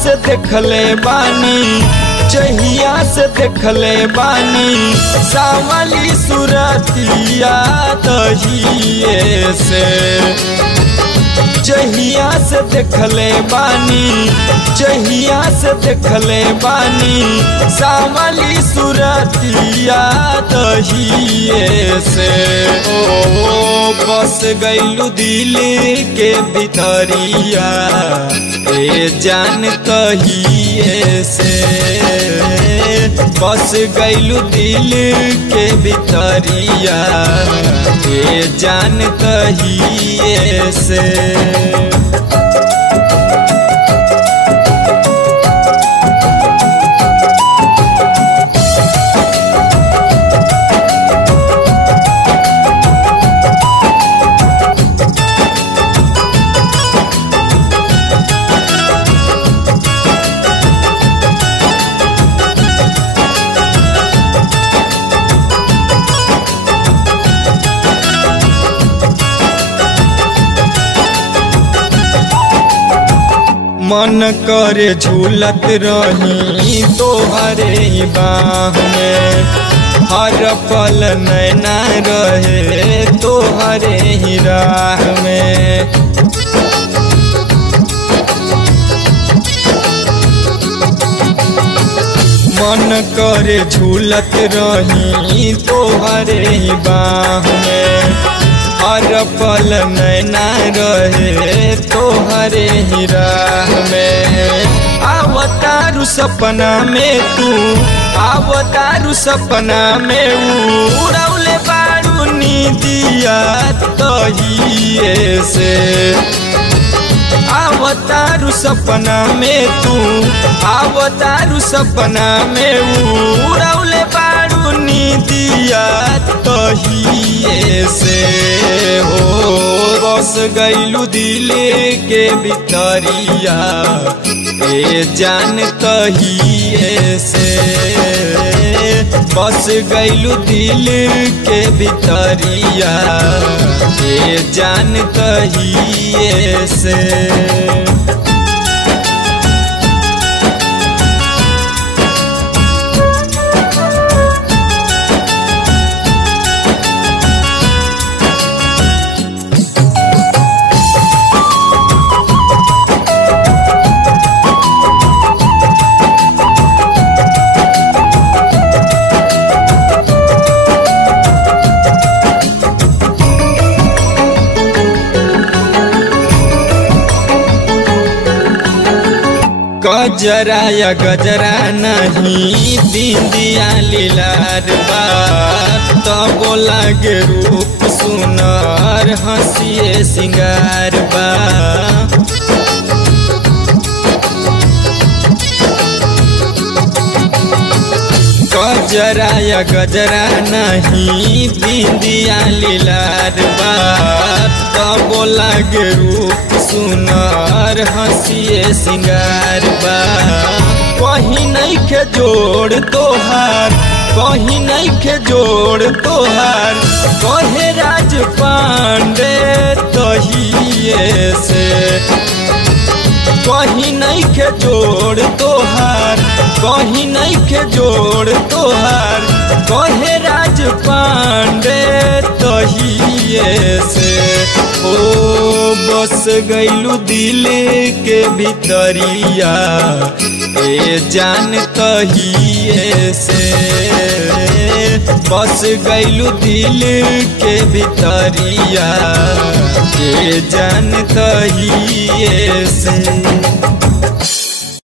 से देखले बानी, जहिया से देखले बानी सावली सुरतिया दहिए से। जहिया से देखले बानी, जहिया से देखले बानी सावली सुरतिया दहिए से। ओ बस गइलू दिल के भितरिया ए जान कहिए से। बस गइलू दिल के भितरिया ए जान कहिए से। मन करे झूलत रही तोहरे बाह में, हर पल नैना रहे तोहरे ही राह में। मन करे झूलत रही तोहरे ही बाह में, हर पल नैना रहे तोहरे ही राह में। आवतारू सपना में तू, आवतारू सपना में उड़ौले बारू नीदिया तहिए से। आवतारू सपना में तू, आवतारू सपना में उड़ौले बारू नीदिया तहिए से। हो बस गइलू दिल के भितरिया ए जान कहिए से। बस गइलू दिल के भितरिया ए जान कहिए से। गजरा या गजरा नहीं बिंदिया लीलार बा, तब लागे रूप सुनार हंसिए सिंगार बा। गजरा या गजरा नहीं बिंदिया लीलार बा, तब लागे रूप सुनार हंसिए सिंगार बा। कहीं नहीं के जोड़ तोहार, कहीं नहीं के जोड़ तोहार कहे राज पांडे तहिए से। कहीं नहीं के जोड़ तोहार, कहीं नहीं के जोड़ तोहार कहे राज पांडे तहिए से। ओ बस गइलू दिल के भितरिया ए जान कहिए से। बस गइलू दिल के भितरिया ए जान कहिए से।